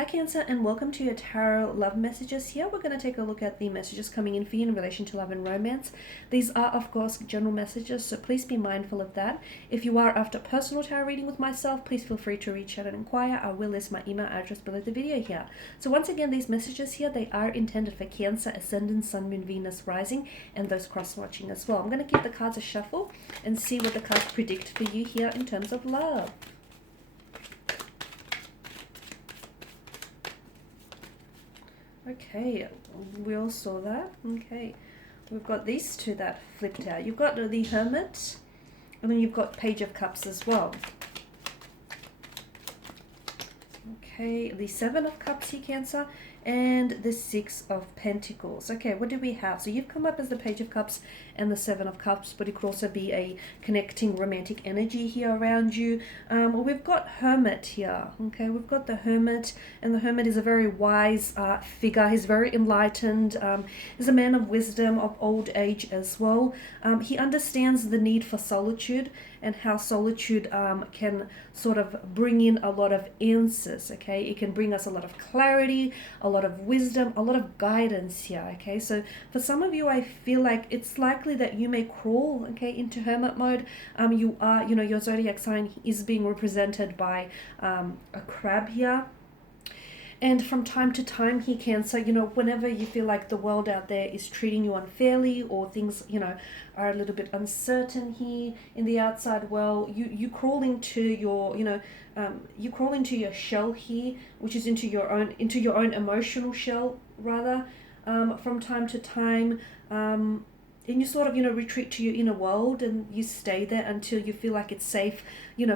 Hi Cancer, and welcome to your tarot love messages. Here we're going to take a look at the messages coming in for you in relation to love and romance. These are of course general messages, so please be mindful of that. If you are after personal tarot reading with myself, please feel free to reach out and inquire. I will list my email address below the video here. So once again, these messages here, they are intended for Cancer, Ascendant, Sun, Moon, Venus, Rising, and those cross-watching as well. I'm going to give the cards a shuffle and see what the cards predict for you here in terms of love. Okay, we all saw that. Okay, we've got these two that flipped out. You've got the Hermit, and then you've got Page of Cups as well. Okay, the Seven of Cups here, Cancer, and the Six of Pentacles. Okay, what do we have? So you've come up as the Page of Cups and the Seven of Cups, but it could also be a connecting romantic energy here around you. We've got Hermit here. Okay, we've got the Hermit, and the Hermit is a very wise figure. He's very enlightened. He's a man of wisdom, of old age as well. He understands the need for solitude and how solitude can sort of bring in a lot of answers. Okay, it can bring us a lot of clarity, a lot of wisdom, a lot of guidance here. Okay, so for some of you, I feel like it's likely that you may crawl, okay, into hermit mode. You are, your zodiac sign is being represented by a crab here. And from time to time, he can. So, whenever you feel like the world out there is treating you unfairly, or things, are a little bit uncertain here in the outside world, you crawl into your, you crawl into your shell here, which is into your own emotional shell, rather, from time to time. And you sort of, retreat to your inner world, and you stay there until you feel like it's safe,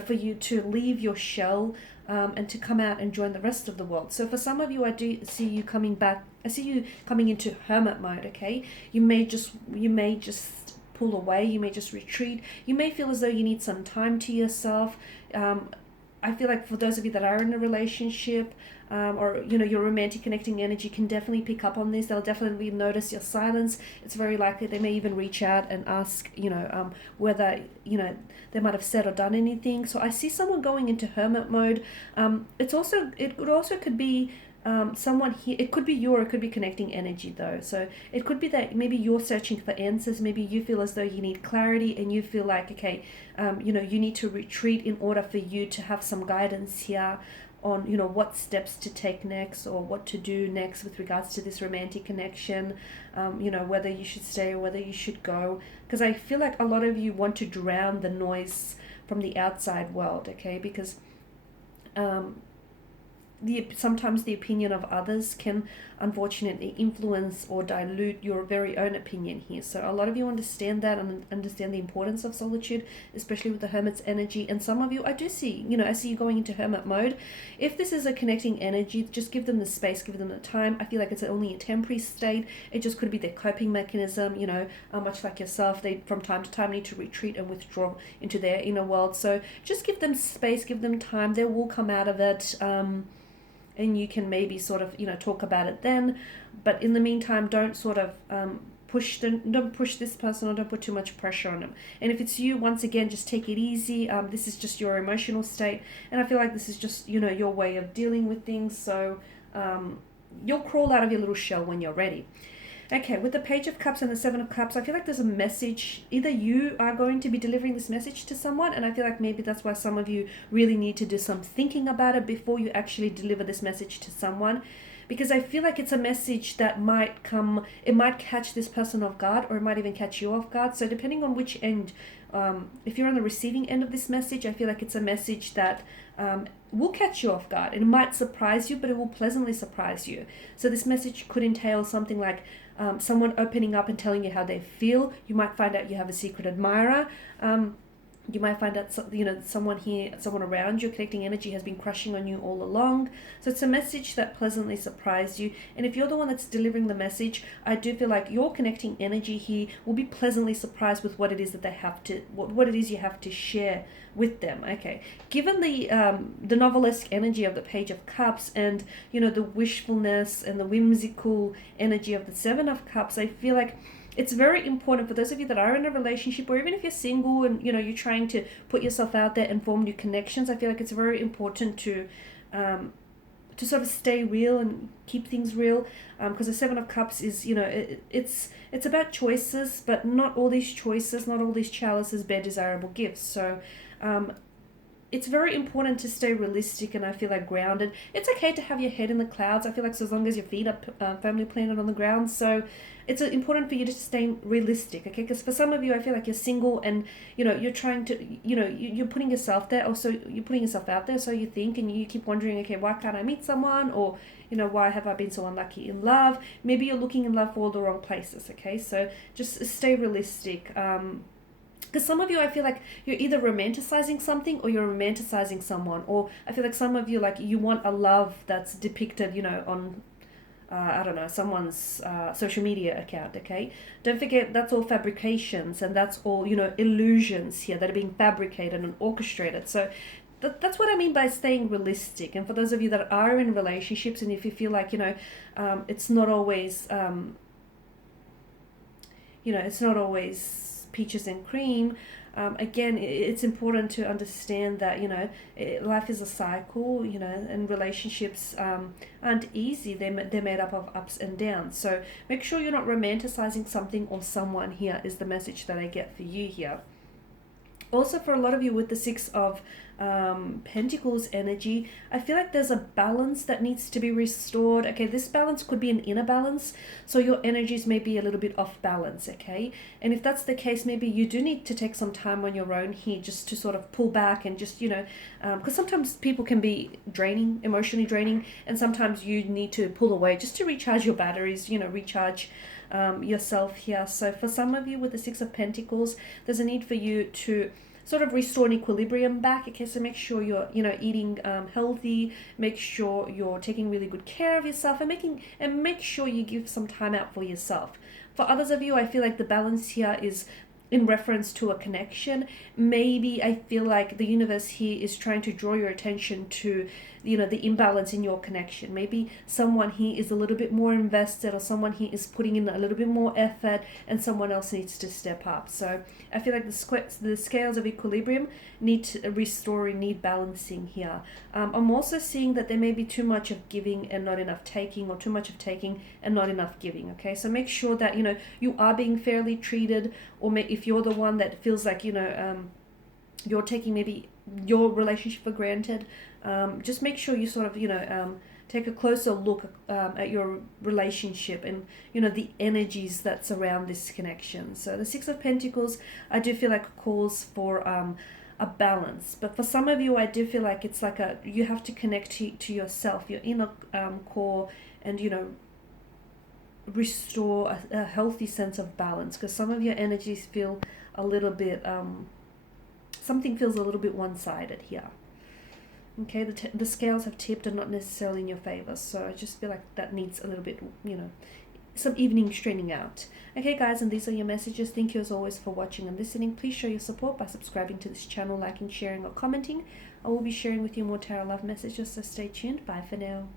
for you to leave your shell, and to come out and join the rest of the world. So for some of you, I do see you coming back. I see you coming into hermit mode, okay? You may just pull away. You may just retreat. You may feel as though you need some time to yourself. I feel like for those of you that are in a relationship, or your romantic connecting energy can definitely pick up on this. They'll definitely notice your silence. It's very likely they may even reach out and ask, whether they might have said or done anything. So I see someone going into hermit mode. It could be someone here. It could be you, or it could be connecting energy though. So it could be that maybe you're searching for answers. Maybe you feel as though you need clarity, and you feel like, okay, you need to retreat in order for you to have some guidance here on what steps to take next, or what to do next with regards to this romantic connection, whether you should stay or whether you should go. Because I feel like a lot of you want to drown the noise from the outside world, okay? Because sometimes the opinion of others can unfortunately influence or dilute your very own opinion here. So a lot of you understand that and understand the importance of solitude, especially with the hermit's energy. And some of you, I see you going into hermit mode. If this is a connecting energy, just give them the space, give them the time. I feel like it's only a temporary state. It just could be their coping mechanism, much like yourself. They from time to time need to retreat and withdraw into their inner world. So just give them space, give them time. They will come out of it. And you can maybe sort of, talk about it then. But in the meantime, don't sort of don't push this person, or don't put too much pressure on them. And if it's you, once again, just take it easy. This is just your emotional state. And I feel like this is just, your way of dealing with things. So you'll crawl out of your little shell when you're ready. Okay, with the Page of Cups and the Seven of Cups, I feel like there's a message. Either you are going to be delivering this message to someone, and I feel like maybe that's why some of you really need to do some thinking about it before you actually deliver this message to someone. Because I feel like it's a message that might catch this person off guard, or it might even catch you off guard. So depending on which end, if you're on the receiving end of this message, I feel like it's a message that will catch you off guard. It might surprise you, but it will pleasantly surprise you. So this message could entail something like someone opening up and telling you how they feel. You might find out you have a secret admirer. You might find out, someone around you, connecting energy, has been crushing on you all along. So it's a message that pleasantly surprised you. And if you're the one that's delivering the message, I do feel like your connecting energy here will be pleasantly surprised with what it is that they have to, what it is you have to share with them. Okay, given the novelesque energy of the Page of Cups, and the wishfulness and the whimsical energy of the Seven of Cups, I feel like it's very important for those of you that are in a relationship, or even if you're single and you're trying to put yourself out there and form new connections. I feel like it's very important to to sort of stay real and keep things real, because the Seven of Cups is, it's about choices, but not all these choices, not all these chalices bear desirable gifts. So it's very important to stay realistic and I feel like grounded. It's okay to have your head in the clouds. I feel like so as long as your feet are firmly planted on the ground. So it's important for you to stay realistic, okay? Because for some of you, I feel like you're single and, you're trying to, you're putting yourself there. Also, you're putting yourself out there, so you think, and you keep wondering, okay, why can't I meet someone? Or, why have I been so unlucky in love? Maybe you're looking in love for all the wrong places, okay? So just stay realistic. Because some of you, I feel like you're either romanticizing something or you're romanticizing someone. Or I feel like some of you, like, you want a love that's depicted, on, I don't know, someone's social media account, okay? Don't forget, that's all fabrications and that's all, illusions here that are being fabricated and orchestrated. So that's what I mean by staying realistic. And for those of you that are in relationships, and if you feel like, it's not always, it's not always peaches and cream, again, it's important to understand that life is a cycle, and relationships aren't easy. They're made up of ups and downs. So make sure you're not romanticizing something or someone here is the message that I get for you here. Also, for a lot of you with the Six of Pentacles energy, I feel like there's a balance that needs to be restored. Okay, this balance could be an inner balance, so your energies may be a little bit off balance, okay? And if that's the case, maybe you do need to take some time on your own here just to sort of pull back and just, because sometimes people can be draining, emotionally draining, and sometimes you need to pull away just to recharge your batteries, recharge yourself here. So for some of you with the Six of Pentacles, there's a need for you to sort of restore an equilibrium back. Okay, so make sure you're eating healthy, make sure you're taking really good care of yourself, and make sure you give some time out for yourself. For others of you, I feel like the balance here is in reference to a connection. Maybe I feel like the universe here is trying to draw your attention to the imbalance in your connection. Maybe someone here is a little bit more invested, or someone here is putting in a little bit more effort and someone else needs to step up. So I feel like the scales of equilibrium need restoring, need balancing here. I'm also seeing that there may be too much of giving and not enough taking, or too much of taking and not enough giving. Okay, so make sure that you are being fairly treated, or if you're the one that feels like you're taking maybe your relationship for granted, just make sure you sort of take a closer look at your relationship and the energies that surround this connection. So the Six of Pentacles, I do feel like calls for a balance, but for some of you, I do feel like it's like you have to connect to yourself, your inner core, and restore a healthy sense of balance, because some of your energies feel a little bit something feels a little bit one-sided here. Okay, the scales have tipped and not necessarily in your favor, so I just feel like that needs a little bit, some evening straightening out. Okay guys, and these are your messages. Thank you as always for watching and listening. Please show your support by subscribing to this channel, liking, sharing, or commenting. I will be sharing with you more tarot love messages, so stay tuned. Bye for now.